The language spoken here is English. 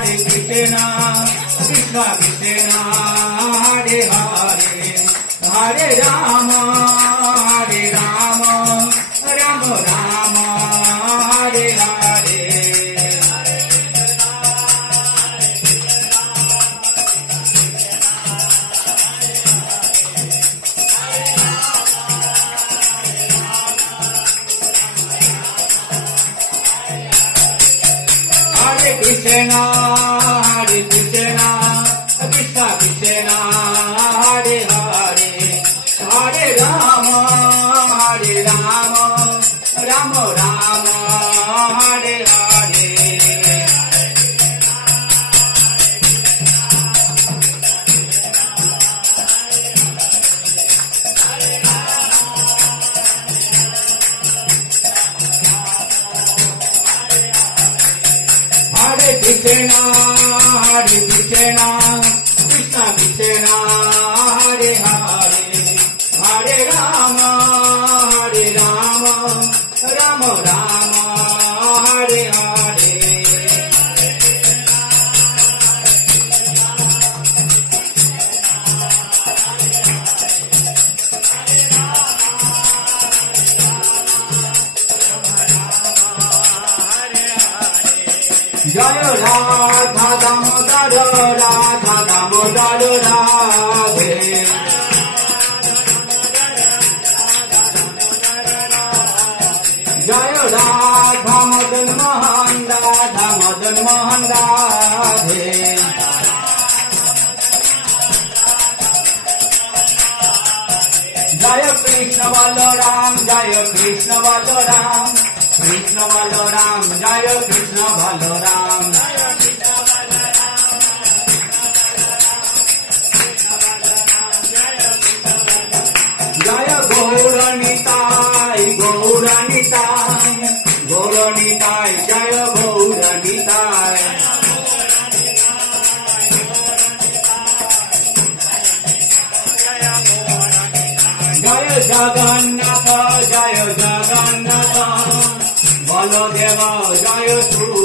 Krishna Krishna Hare Hare Hare Rama Rama Rama Hare Hare Krishna, Hare Krishna, Krishna Krishna, Hare Hare, Hare Rama, Rama Rama, Hare Hare. Hare Krishna, Hare Krishna, Krishna Krishna, Hare Hare, Hare Rama, Rama Rama, Hare Hare. Jaya Radha Damodar Radha Damodar Radhe Jaya Radha Madan Mohan Radha Madan Mohan Radhe Jaya Krishna Balaram Jaya Krishna Balaram Krishna Balaram Jaya Krishna Balaram Jaya Gauranitai Gauranitai Gauranitai Jaya Gauranitai Jaya Jagannatha Jaya Jagannatha Baladeva Jaya Suru